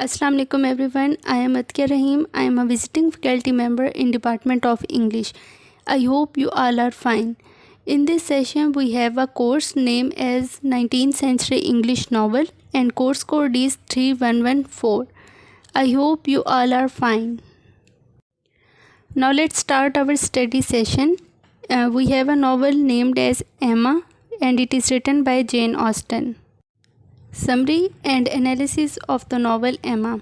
Assalamu alaikum everyone. I am Atkia Rahim. I am a visiting faculty member in Department of English. I hope you all are fine. In this session we have a course named as 19th Century English Novel and course code is 3114. I hope you all are fine. Now let's start our study session. We have a novel named as Emma and it is written by Jane Austen. Summary and analysis of the novel Emma.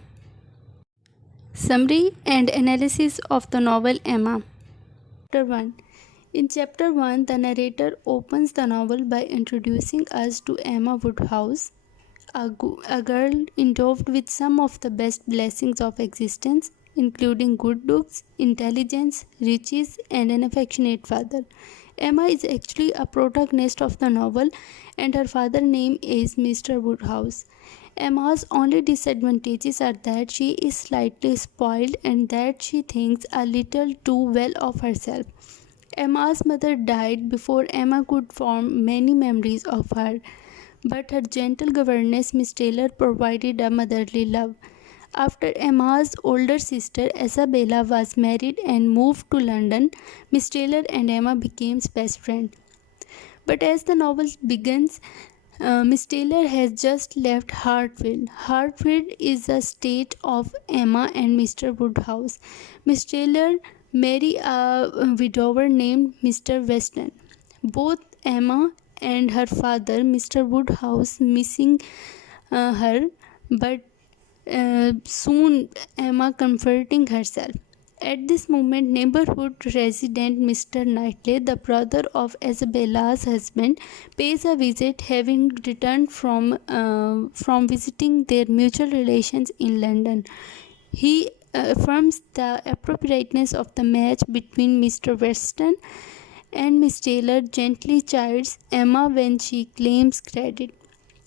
Summary and analysis of the novel Emma. Chapter 1. In Chapter 1, the narrator opens the novel by introducing us to Emma Woodhouse, a girl endowed with some of the best blessings of existence, including good looks, intelligence, riches, and an affectionate father. Emma is actually a protagonist of the novel, and her father's name is Mr. Woodhouse. Emma's only disadvantages are that she is slightly spoiled and that she thinks a little too well of herself. Emma's mother died before Emma could form many memories of her, but her gentle governess Miss Taylor provided a motherly love. After Emma's older sister Isabella was married and moved to London, Miss Taylor and Emma became best friends. But as the novel begins, Miss Taylor has just left Hartfield. Hartfield is the state of Emma and Mr. Woodhouse. Miss Taylor married a widower named Mr. Weston. Both Emma and her father, Mr. Woodhouse, missing her, but soon Emma comforting herself. At this moment, neighborhood resident Mr. Knightley, the brother of Isabella's husband, pays a visit, having returned from visiting their mutual relations in London. He affirms the appropriateness of the match between Mr. Weston and Miss Taylor, gently chides Emma when she claims credit.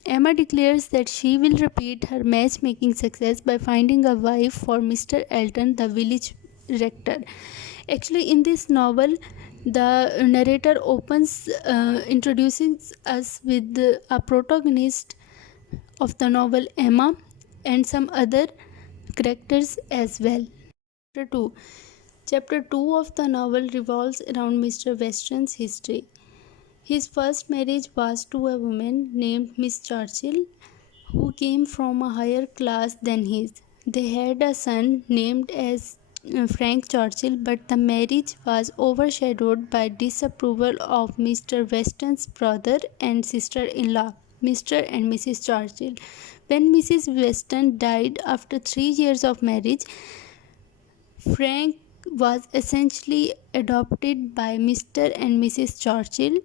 Emma declares that she will repeat her matchmaking success by finding a wife for Mr. Elton, the village rector. Actually, in this novel, the narrator introducing us with a protagonist of the novel Emma and some other characters as well. Chapter 2. Chapter 2 of the novel revolves around Mr. Weston's history. His first marriage was to a woman named Miss Churchill, who came from a higher class than his. They had a son named as Frank Churchill, but the marriage was overshadowed by disapproval of Mr. Weston's brother and sister-in-law, Mr. and Mrs. Churchill. When Mrs. Weston died after 3 years of marriage, Frank was essentially adopted by Mr. and Mrs. Churchill,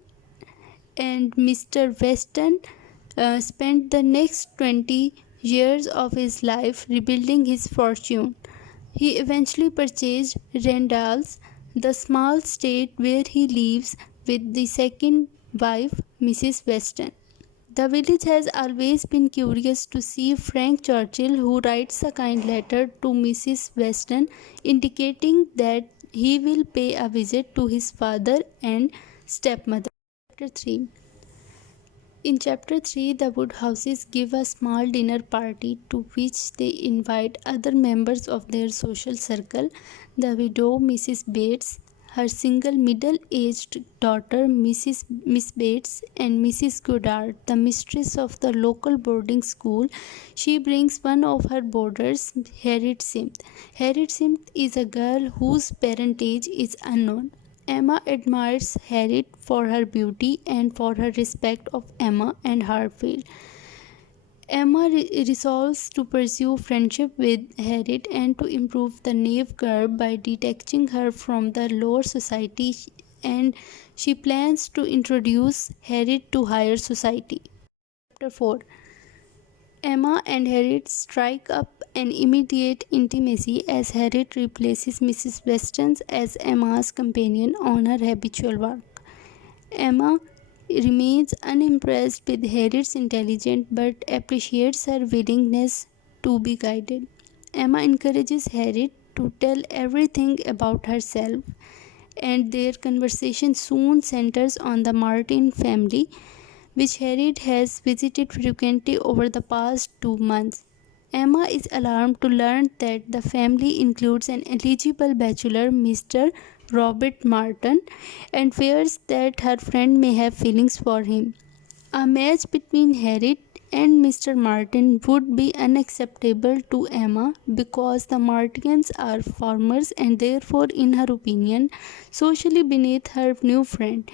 and Mr. Weston spent the next 20 years of his life rebuilding his fortune. He eventually purchased Randalls, the small estate where he lives with the second wife, Mrs. Weston. The village has always been curious to see Frank Churchill, who writes a kind letter to Mrs. Weston indicating that he will pay a visit to his father and stepmother. Chapter 3. In Chapter 3, the Woodhouses give a small dinner party to which they invite other members of their social circle, the widow Mrs. Bates, her single middle-aged daughter Miss Bates, and Mrs. Goddard, the mistress of the local boarding school. She brings one of her boarders, Harriet Simth. Harriet Simth is a girl whose parentage is unknown. Emma admires Harriet for her beauty and for her respect of Emma and Hartfield. Emma resolves to pursue friendship with Harriet and to improve the naive girl by detaching her from the lower society, and she plans to introduce Harriet to higher society. Chapter 4. Emma and Harriet strike up an immediate intimacy as Harriet replaces Mrs. Weston as Emma's companion on her habitual work. Emma remains unimpressed with Harriet's intelligence but appreciates her willingness to be guided. Emma encourages Harriet to tell everything about herself, and their conversation soon centers on the Martin family, which Harriet has visited frequently over the past 2 months. Emma is alarmed to learn that the family includes an eligible bachelor, Mr. Robert Martin, and fears that her friend may have feelings for him. A match between Harriet and Mr. Martin would be unacceptable to Emma because the Martins are farmers and therefore, in her opinion, socially beneath her new friend.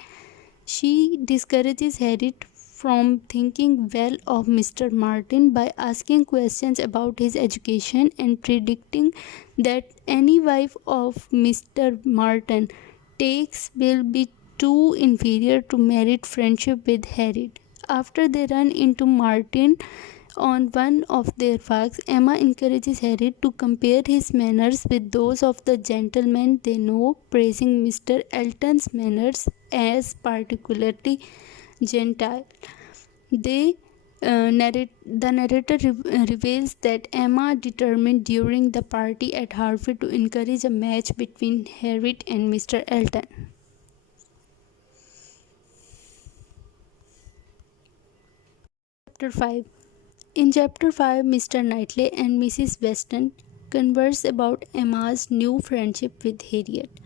She discourages Harriet from thinking well of Mr. Martin by asking questions about his education and predicting that any wife of Mr. Martin takes will be too inferior to merit friendship with Harriet. After they run into Martin on one of their walks, Emma encourages Harriet to compare his manners with those of the gentleman they know, praising Mr. Elton's manners as particularly gentile. The narrator reveals that Emma determined during the party at Harvard to encourage a match between Harriet and Mr. Elton. Chapter 5. In Chapter 5, Mr. Knightley and Mrs. Weston converse about Emma's new friendship with Harriet.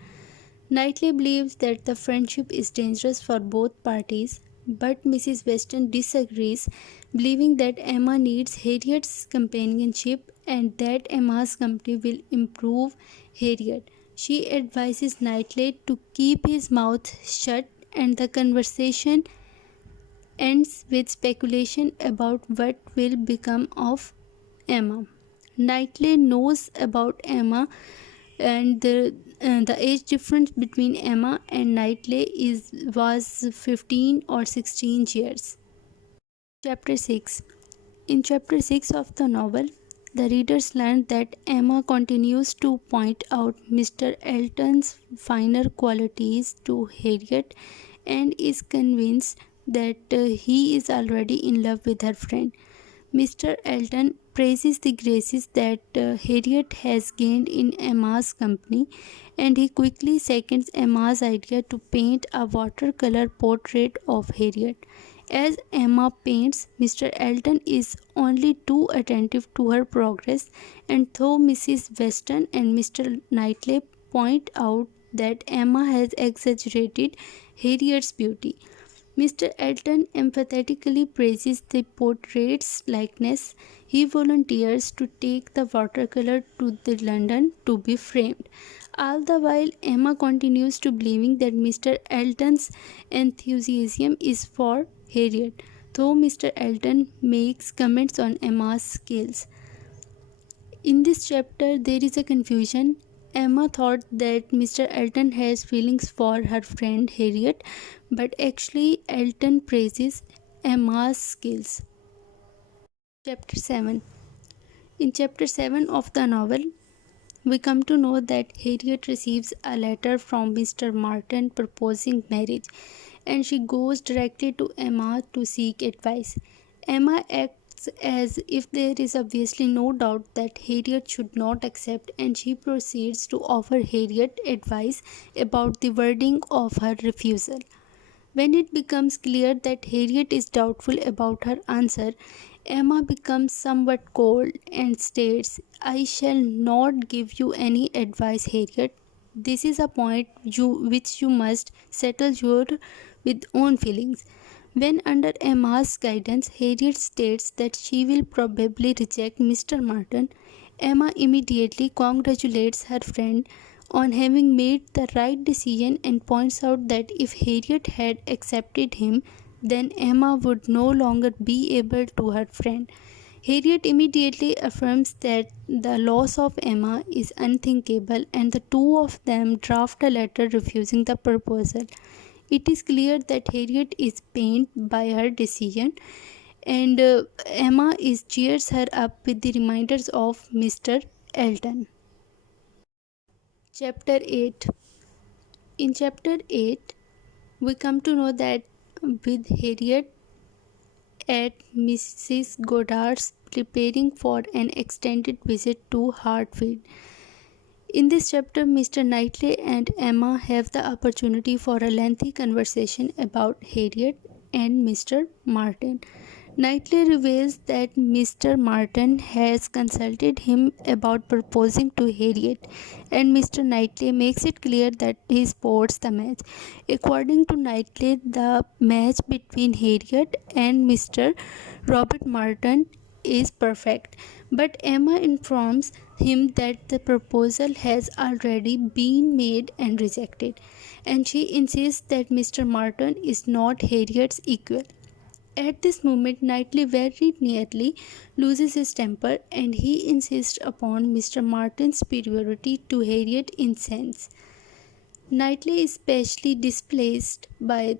Knightley believes that the friendship is dangerous for both parties, but Mrs. Weston disagrees, believing that Emma needs Harriet's companionship and that Emma's company will improve Harriet. She advises Knightley to keep his mouth shut, and the conversation ends with speculation about what will become of Emma. Knightley knows about Emma, and the age difference between Emma and Knightley was 15 or 16 years. Chapter 6. In Chapter 6 of the novel, the readers learn that Emma continues to point out Mr. Elton's finer qualities to Harriet and is convinced that he is already in love with her friend. Mr. Elton praises the graces that Harriet has gained in Emma's company, and he quickly seconds Emma's idea to paint a watercolor portrait of Harriet. As Emma paints, Mr. Elton is only too attentive to her progress, and though Mrs. Weston and Mr. Knightley point out that Emma has exaggerated Harriet's beauty, Mr. Elton emphatically praises the portrait's likeness. He volunteers to take the watercolor to the London to be framed. All the while, Emma continues to believing that Mr. Elton's enthusiasm is for Harriet, though Mr. Elton makes comments on Emma's skills. In this chapter, there is a confusion. Emma thought that Mr. Elton has feelings for her friend Harriet, but actually, Elton praises Emma's skills. Chapter 7. In Chapter 7 of the novel, we come to know that Harriet receives a letter from Mr. Martin proposing marriage, and she goes directly to Emma to seek advice. Emma acts as if there is obviously no doubt that Harriet should not accept, and she proceeds to offer Harriet advice about the wording of her refusal. When it becomes clear that Harriet is doubtful about her answer, Emma becomes somewhat cold and states, "I shall not give you any advice, Harriet. This is a point which you must settle with own feelings." When under Emma's guidance, Harriet states that she will probably reject Mr. Martin. Emma immediately congratulates her friend on having made the right decision and points out that if Harriet had accepted him, then Emma would no longer be able to her friend. Harriet immediately affirms that the loss of Emma is unthinkable, and the two of them draft a letter refusing the proposal. It is clear that Harriet is pained by her decision, and Emma cheers her up with the reminders of Mr. Elton. Chapter 8. In Chapter 8, we come to know that with Harriet at Mrs. Goddard's preparing for an extended visit to Hartfield. In this chapter, Mr. Knightley and Emma have the opportunity for a lengthy conversation about Harriet and Mr. Martin. Knightley reveals that Mr. Martin has consulted him about proposing to Harriet, and Mr. Knightley makes it clear that he supports the match. According to Knightley, the match between Harriet and Mr. Robert Martin is perfect, but Emma informs him that the proposal has already been made and rejected, and she insists that Mr. Martin is not Harriet's equal. At this moment, Knightley very nearly loses his temper, and he insists upon Mr. Martin's superiority to Harriet in sense. Knightley is especially displeased by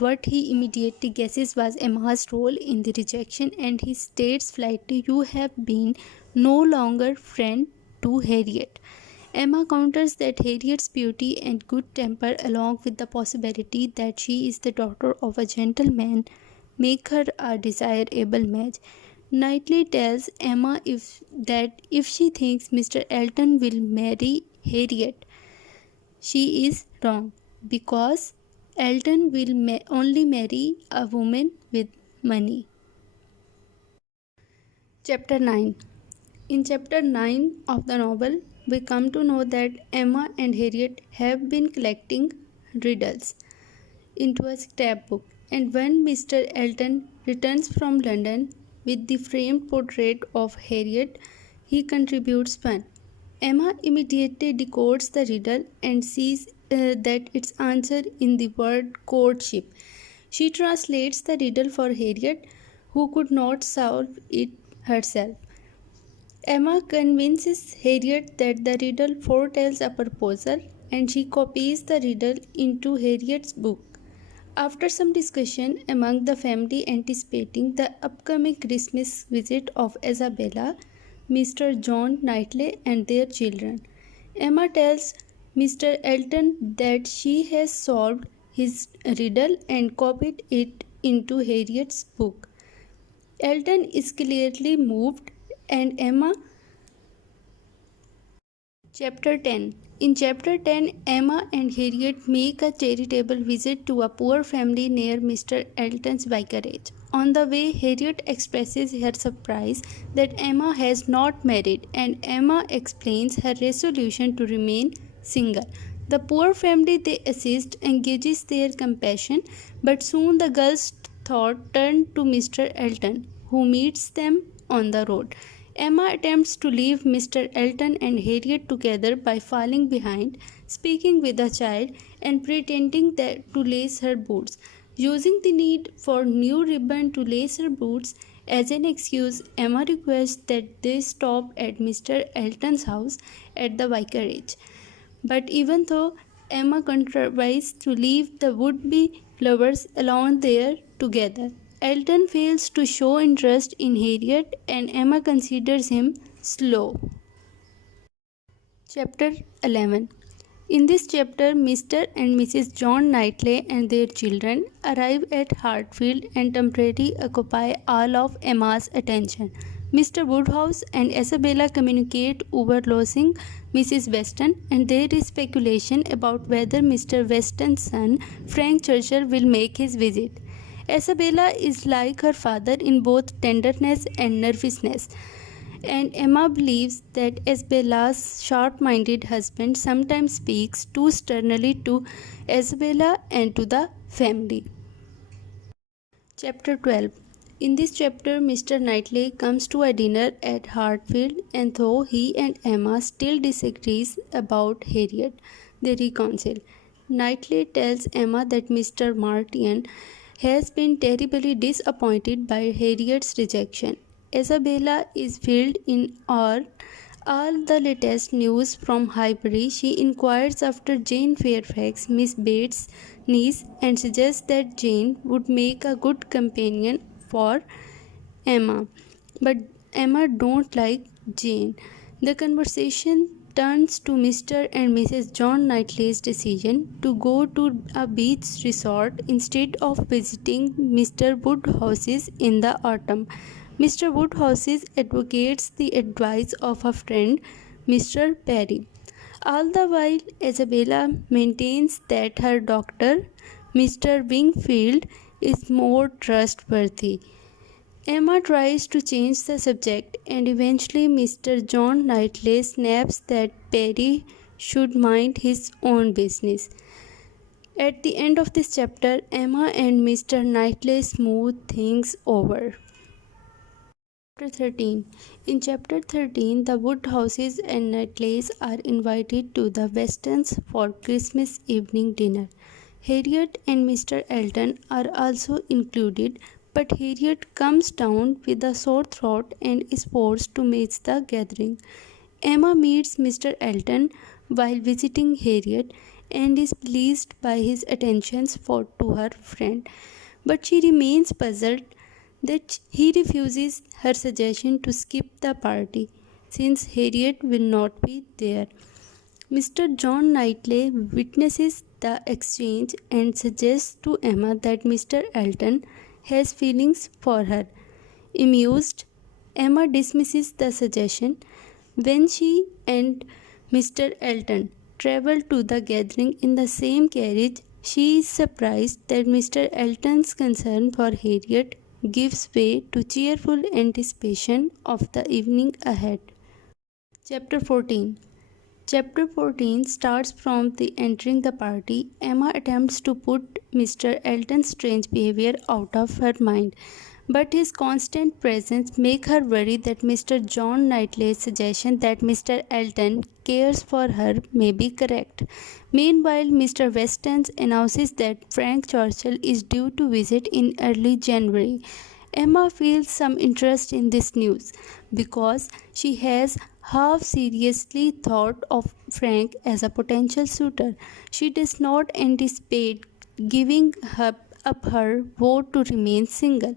what he immediately guesses was Emma's role in the rejection, and he states flatly, "You have been no longer friend to Harriet." Emma counters that Harriet's beauty and good temper, along with the possibility that she is the daughter of a gentleman, make her a desirable match. Knightley tells Emma that if she thinks Mr. Elton will marry Harriet, she is wrong, because Elton will only marry a woman with money. Chapter 9. In Chapter 9 of the novel, we come to know that Emma and Harriet have been collecting riddles into a scrapbook, and when Mr. Elton returns from London with the framed portrait of Harriet, he contributes one. Emma immediately decodes the riddle and sees that its answer in the word courtship. She translates the riddle for Harriet, who could not solve it herself. Emma convinces Harriet that the riddle foretells a proposal, and she copies the riddle into Harriet's book. After some discussion among the family anticipating the upcoming Christmas visit of Isabella, Mr. John Knightley and their children, Emma tells Mr. Elton that she has solved his riddle and copied it into Harriet's book. Elton is clearly moved, and Emma. Chapter 10. In Chapter 10, Emma and Harriet make a charitable visit to a poor family near Mr. Elton's vicarage. On the way, Harriet expresses her surprise that Emma has not married, and Emma explains her resolution to remain single. The poor family they assist engages their compassion, but soon the girls' thought turn to Mr. Elton, who meets them on the road. Emma attempts to leave Mr. Elton and Harriet together by falling behind, speaking with the child, and pretending to lace her boots. Using the need for new ribbon to lace her boots as an excuse, Emma requests that they stop at Mr. Elton's house at the vicarage. But even though Emma contrives to leave the would-be lovers alone there together, Elton fails to show interest in Harriet, and Emma considers him slow. Chapter 11. In this chapter, Mr. and Mrs. John Knightley and their children arrive at Hartfield and temporarily occupy all of Emma's attention. Mr. Woodhouse and Isabella communicate over losing Mrs. Weston, and there is speculation about whether Mr. Weston's son, Frank Churchill, will make his visit. Isabella is like her father in both tenderness and nervousness, and Emma believes that Isabella's short-minded husband sometimes speaks too sternly to Isabella and to the family. Chapter 12. In this chapter, Mr. Knightley comes to a dinner at Hartfield, and though he and Emma still disagrees about Harriet, they reconcile. Knightley tells Emma that Mr. Martin has been terribly disappointed by Harriet's rejection. Isabella is filled in all the latest news from Highbury. She inquires after Jane Fairfax, Miss Bates' niece, and suggests that Jane would make a good companion for Emma. But Emma don't like Jane. The conversation turns to Mr. and Mrs. John Knightley's decision to go to a beach resort instead of visiting Mr. Woodhouse's in the autumn. Mr. Woodhouse advocates the advice of a friend, Mr. Perry. All the while, Isabella maintains that her doctor, Mr. Wingfield, is more trustworthy. Emma tries to change the subject, and eventually Mr. John Knightley snaps that Perry should mind his own business. At the end of this chapter, Emma and Mr. Knightley smooth things over. Chapter 13. In Chapter 13, the Woodhouses and Knightleys are invited to the Westons for Christmas evening dinner. Harriet and Mr. Elton are also included, but Harriet comes down with a sore throat and is forced to miss the gathering. Emma meets Mr. Elton while visiting Harriet and is pleased by his attentions to her friend, but she remains puzzled that he refuses her suggestion to skip the party since Harriet will not be there. Mr. John Knightley witnesses the exchange and suggests to Emma that Mr. Elton has feelings for her. Amused, Emma dismisses the suggestion. When she and Mr. Elton travel to the gathering in the same carriage, she is surprised that Mr. Elton's concern for Harriet gives way to cheerful anticipation of the evening ahead. Chapter 14. Chapter 14 starts from the entering the party. Emma attempts to put Mr. Elton's strange behavior out of her mind, but his constant presence makes her worry that Mr. John Knightley's suggestion that Mr. Elton cares for her may be correct. Meanwhile, Mr. Weston announces that Frank Churchill is due to visit in early January. Emma feels some interest in this news because she has half seriously thought of Frank as a potential suitor. She does not anticipate giving up her vote to remain single.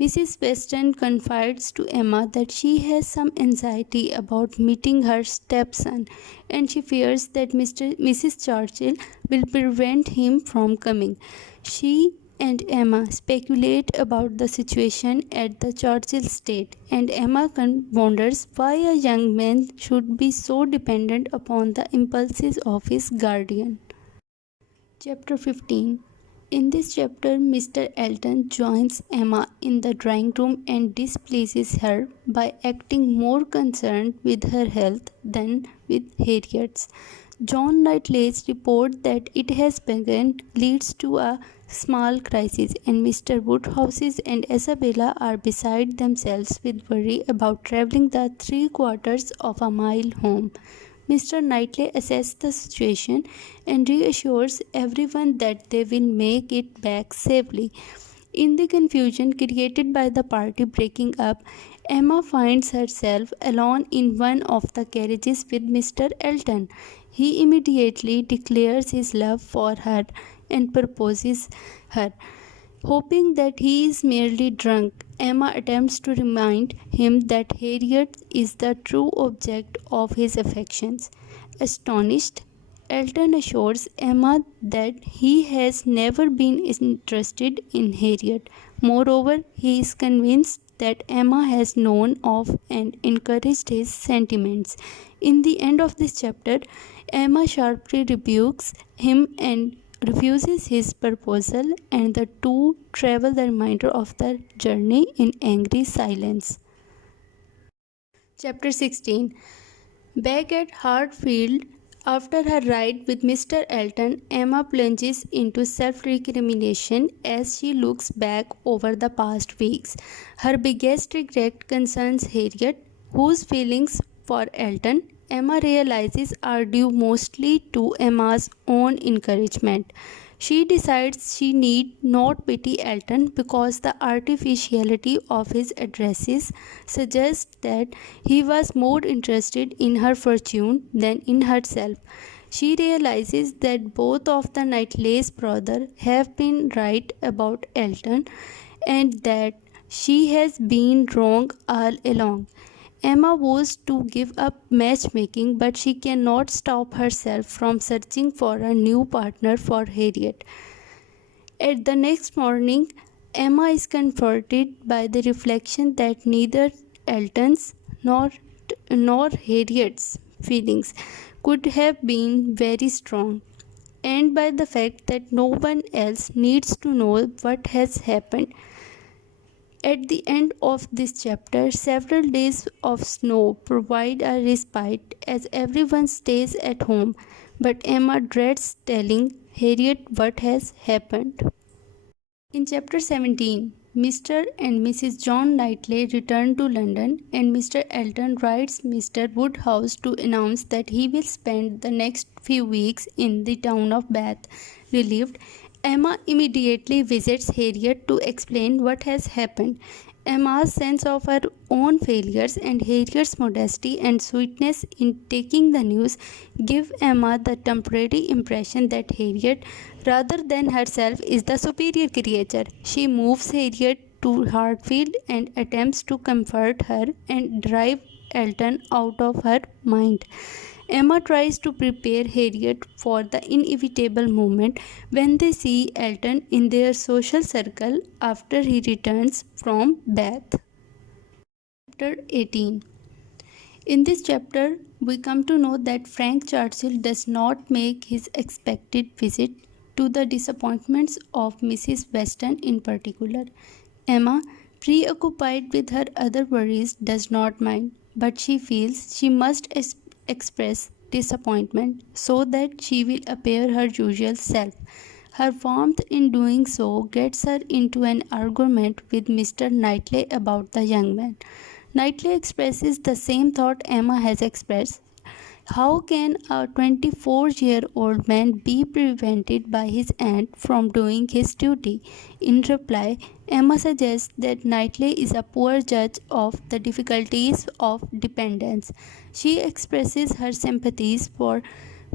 Mrs. Weston confides to Emma that she has some anxiety about meeting her stepson, and she fears that Mrs. Churchill will prevent him from coming. She and Emma speculate about the situation at the Churchill estate, and Emma wonders why a young man should be so dependent upon the impulses of his guardian. Chapter 15. In this chapter, Mr. Elton joins Emma in the drawing room and displeases her by acting more concerned with her health than with Harriet's. John Knightley's report that it has begun leads to a small crisis, and Mr. Woodhouses and Isabella are beside themselves with worry about traveling the 3/4 of a mile home. Mr. Knightley assesses the situation and reassures everyone that they will make it back safely. In the confusion created by the party breaking up, Emma finds herself alone in one of the carriages with Mr. Elton. He immediately declares his love for her and proposes her. Hoping that he is merely drunk, Emma attempts to remind him that Harriet is the true object of his affections. Astonished, Elton assures Emma that he has never been interested in Harriet. Moreover, he is convinced that Emma has known of and encouraged his sentiments. In the end of this chapter, Emma sharply rebukes him and refuses his proposal, and the two travel the remainder of their journey in angry silence. Chapter 16. Back at Hartfield, after her ride with Mr. Elton, Emma plunges into self-recrimination as she looks back over the past weeks. Her biggest regret concerns Harriet, whose feelings for Elton, Emma realizes, are due mostly to Emma's own encouragement. She decides she need not pity Elton because the artificiality of his addresses suggests that he was more interested in her fortune than in herself. She realizes that both of the Knightley's brothers have been right about Elton and that she has been wrong all along. Emma vows to give up matchmaking, but she cannot stop herself from searching for a new partner for Harriet. At the next morning, Emma is comforted by the reflection that neither Elton's nor Harriet's feelings could have been very strong, and by the fact that no one else needs to know what has happened. At the end of this chapter, several days of snow provide a respite as everyone stays at home, but Emma dreads telling Harriet what has happened. In chapter 17, Mr. and Mrs. John Knightley return to London, and Mr. Elton writes Mr. Woodhouse to announce that he will spend the next few weeks in the town of Bath. Relieved, Emma immediately visits Harriet to explain what has happened. Emma's sense of her own failures and Harriet's modesty and sweetness in taking the news give Emma the temporary impression that Harriet, rather than herself, is the superior creature. She moves Harriet to Hartfield and attempts to comfort her and drive Elton out of her mind. Emma tries to prepare Harriet for the inevitable moment when they see Elton in their social circle after he returns from Bath. Chapter 18. In this chapter, we come to know that Frank Churchill does not make his expected visit, to the disappointments of Mrs. Weston in particular. Emma, preoccupied with her other worries, does not mind, but she feels she must express disappointment so that she will appear her usual self. Her warmth in doing so gets her into an argument with Mr. Knightley about the young man. Knightley expresses the same thought Emma has expressed. How can a 24-year-old man be prevented by his aunt from doing his duty? In reply, Emma suggests that Knightley is a poor judge of the difficulties of dependence. She expresses her sympathies for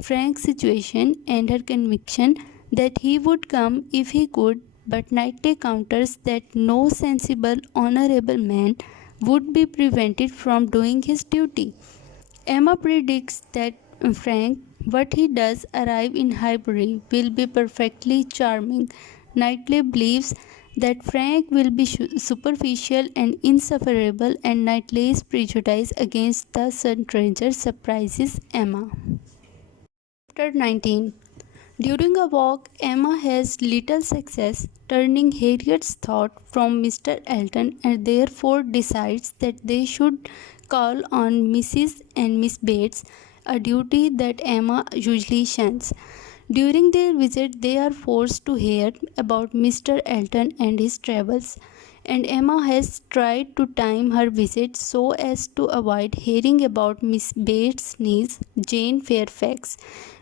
Frank's situation and her conviction that he would come if he could, but Knightley counters that no sensible, honorable man would be prevented from doing his duty. Emma predicts that Frank, what he does arrive in Highbury, will be perfectly charming. Knightley believes that Frank will be superficial and insufferable, and Knightley's prejudice against the stranger surprises Emma. Chapter 19. During a walk, Emma has little success turning Harriet's thought from Mr. Elton and therefore decides that they should call on Mrs. and Miss Bates, a duty that Emma usually shuns. During their visit, they are forced to hear about Mr. Elton and his travels, and Emma has tried to time her visit so as to avoid hearing about Miss Bates' niece, Jane Fairfax.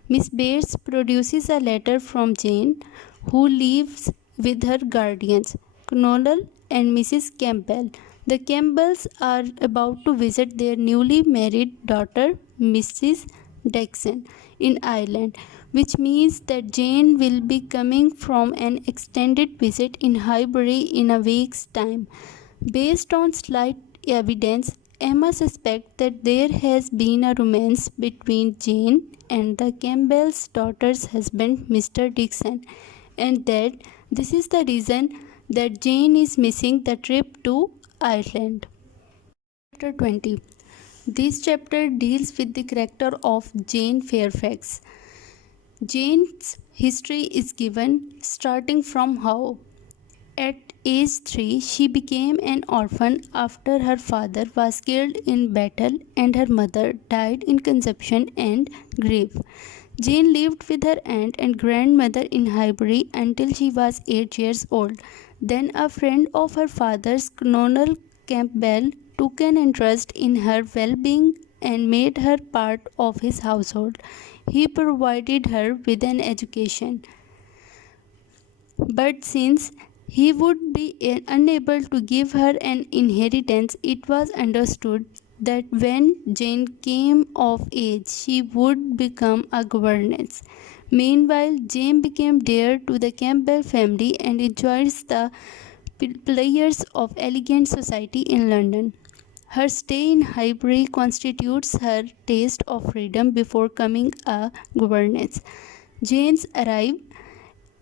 Miss Bates produces a letter from Jane, who lives with her guardians, Connell and Mrs. Campbell. The Campbells are about to visit their newly married daughter, Mrs. Dixon, in Ireland, which means that Jane will be coming from an extended visit in Highbury in a week's time. Based on slight evidence, Emma suspects that there has been a romance between Jane and the Campbell's daughter's husband, Mr. Dixon, and that this is the reason that Jane is missing the trip to Ireland. Chapter 20. This chapter deals with the character of Jane Fairfax. Jane's history is given starting from how, at age 3, she became an orphan after her father was killed in battle and her mother died in consumption and grief. Jane lived with her aunt and grandmother in Highbury until she was 8 years old. Then a friend of her father's, Colonel Campbell, took an interest in her well-being and made her part of his household. He provided her with an education. But since he would be unable to give her an inheritance, it was understood that when Jane came of age, she would become a governess. Meanwhile, Jane became heir to the Campbell family and enjoys the pleasures of elegant society in London. Her stay in Highbury constitutes her taste of freedom before becoming a governess. Jane's arrive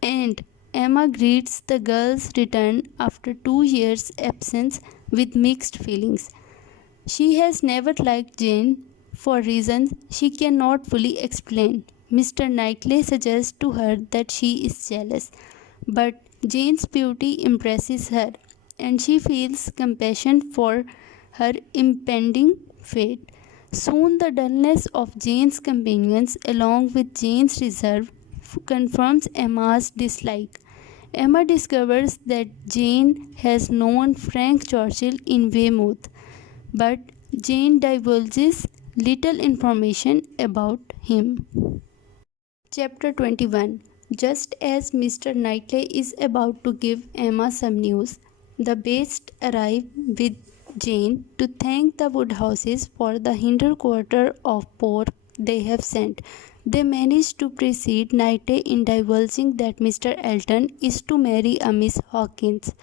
and Emma greets the girl's return after 2 years' absence with mixed feelings. She has never liked Jane for reasons she cannot fully explain. Mr. Knightley suggests to her that she is jealous, but Jane's beauty impresses her, and she feels compassion for her impending fate. Soon, the dullness of Jane's companions, along with Jane's reserve, confirms Emma's dislike. Emma discovers that Jane has known Frank Churchill in Weymouth, but Jane divulges little information about him. Chapter 21. Just as Mr. Knightley is about to give Emma some news, the Basts arrive with Jane to thank the Woodhouses for the hinder quarter of pork they have sent. They manage to precede Knightley in divulging that Mr. Elton is to marry a Miss Hawkins.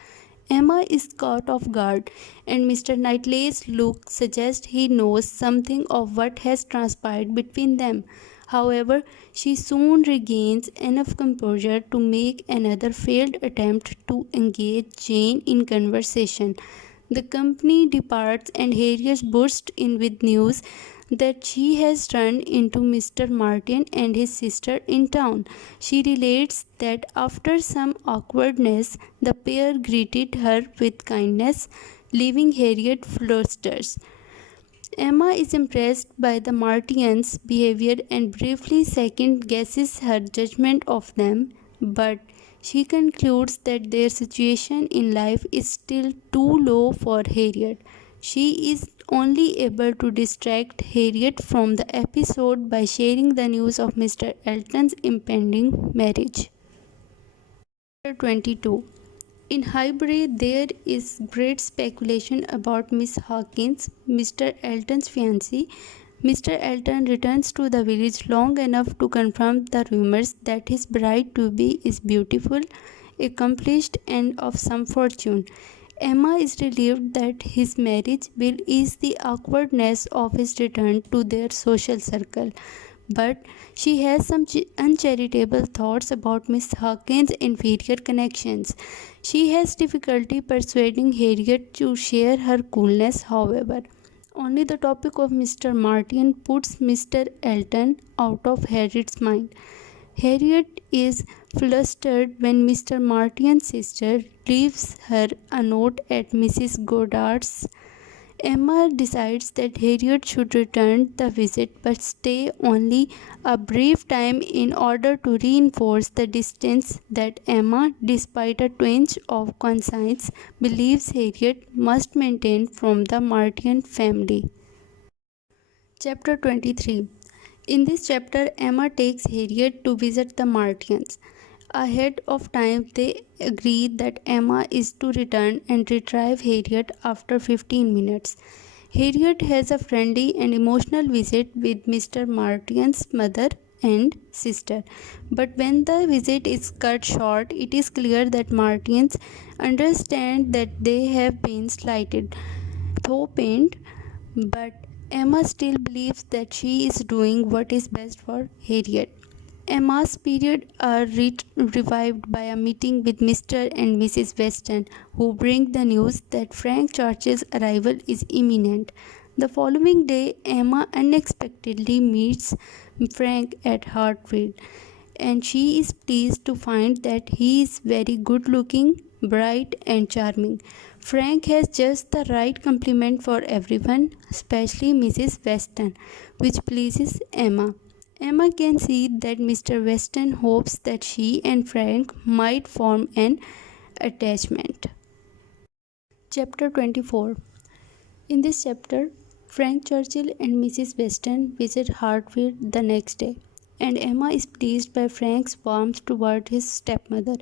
Emma is caught off guard, and Mr. Knightley's look suggests he knows something of what has transpired between them. However, she soon regains enough composure to make another failed attempt to engage Jane in conversation. The company departs, and Harriet bursts in with news that she has run into Mr. Martin and his sister in town. She relates that after some awkwardness, the pair greeted her with kindness, leaving Harriet flustered. Emma is impressed by the Martians' behavior and briefly second guesses her judgment of them, but she concludes that their situation in life is still too low for Harriet. She is only able to distract Harriet from the episode by sharing the news of Mr. Elton's impending marriage. Chapter 22. In Highbury, there is great speculation about Miss Hawkins, Mr. Elton's fiancée. Mr. Elton returns to the village long enough to confirm the rumors that his bride-to-be is beautiful, accomplished, and of some fortune. Emma is relieved that his marriage will ease the awkwardness of his return to their social circle, but she has some uncharitable thoughts about Miss Hawkins' inferior connections. She has difficulty persuading Harriet to share her coolness, however. Only the topic of Mr. Martin puts Mr. Elton out of Harriet's mind. Harriet is flustered when Mr. Martin's sister leaves her a note at Mrs. Goddard's. Emma decides that Harriet should return the visit but stay only a brief time in order to reinforce the distance that Emma, despite a twinge of conscience, believes Harriet must maintain from the Martin family. Chapter 23. In this chapter, Emma takes Harriet to visit the Martins. Ahead of time, they agree that Emma is to return and retrieve Harriet after 15 minutes. Harriet has a friendly and emotional visit with Mr. Martin's mother and sister. But when the visit is cut short, it is clear that Martins understand that they have been slighted, though pained, but Emma still believes that she is doing what is best for Harriet. Emma's periods are revived by a meeting with Mr. and Mrs. Weston, who bring the news that Frank Churchill's arrival is imminent. The following day, Emma unexpectedly meets Frank at Hartfield, and she is pleased to find that he is very good looking, bright, and charming. Frank has just the right compliment for everyone, especially Mrs. Weston, which pleases Emma. Emma can see that Mr. Weston hopes that she and Frank might form an attachment. Chapter 24. In this chapter, Frank Churchill and Mrs. Weston visit Hartfield the next day, and Emma is pleased by Frank's warmth toward his stepmother.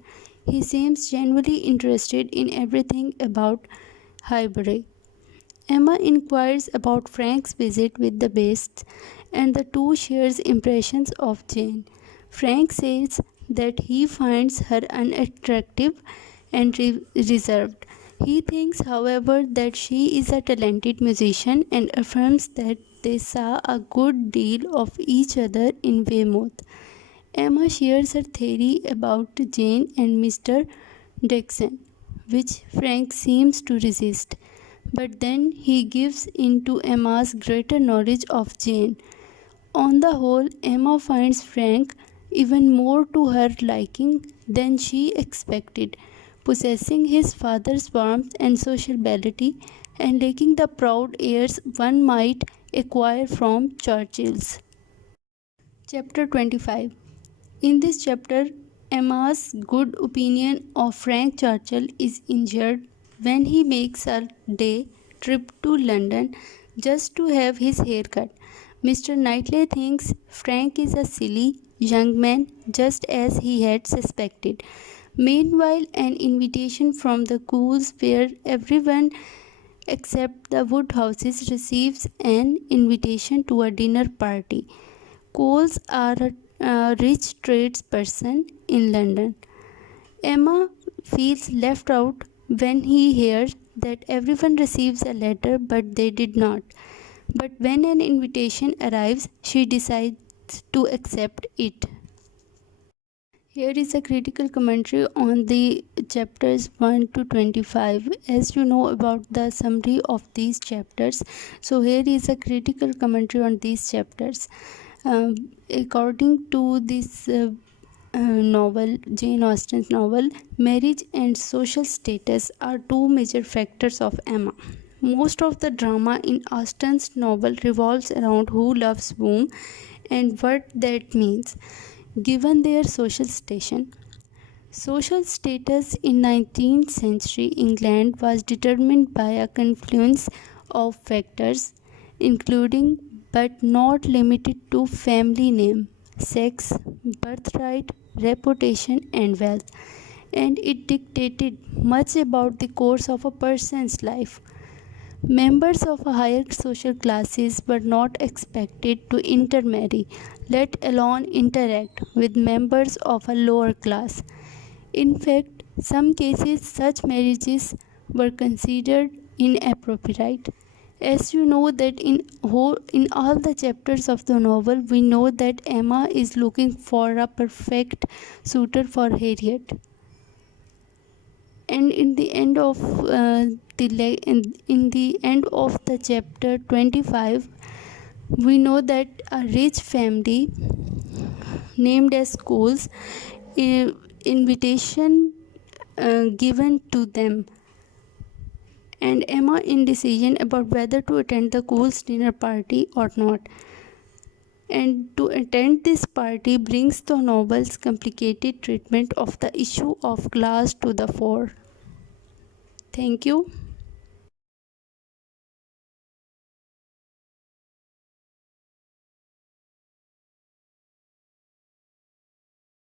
He seems genuinely interested in everything about Highbury. Emma inquires about Frank's visit with the Basts, and the two shares impressions of Jane. Frank says that he finds her unattractive and reserved. He thinks, however, that she is a talented musician and affirms that they saw a good deal of each other in Weymouth. Emma shares her theory about Jane and Mr. Dixon, which Frank seems to resist. But then he gives in to Emma's greater knowledge of Jane. On the whole, Emma finds Frank even more to her liking than she expected. possessing his father's warmth and sociability, and lacking the proud airs one might acquire from Churchill's. Chapter 25. In this chapter, Emma's good opinion of Frank Churchill is injured when he makes a day trip to London just to have his hair cut. Mr. Knightley thinks Frank is a silly young man, just as he had suspected. Meanwhile, an invitation from the Cools, where everyone except the Woodhouses receives an invitation to a dinner party. Coles are a rich tradesperson in London. Emma feels left out when he hears that everyone receives a letter but they did not. But when an invitation arrives, she decides to accept it. Here is a critical commentary on the chapters 1 to 25. As you know about the summary of these chapters, so here is a critical commentary on these chapters. According to this novel, Jane Austen's novel, marriage and social status are two major factors of Emma. Most of the drama in Austen's novel revolves around who loves whom and what that means, given their social station. Social status in 19th century England was determined by a confluence of factors, including but not limited to family name, sex, birthright, reputation, and wealth, and it dictated much about the course of a person's life. Members of a higher social classes were not expected to intermarry, let alone interact with members of a lower class. In fact, some cases such marriages were considered inappropriate. As you know that in all the chapters of the novel, we know that Emma is looking for a perfect suitor for Harriet. And in the end of in the end of the chapter 25, we know that a rich family named as Coles, invitation given to them, and Emma indecision about whether to attend the Coles dinner party or not. And to attend this party brings the novel's complicated treatment of the issue of class to the fore. Thank you.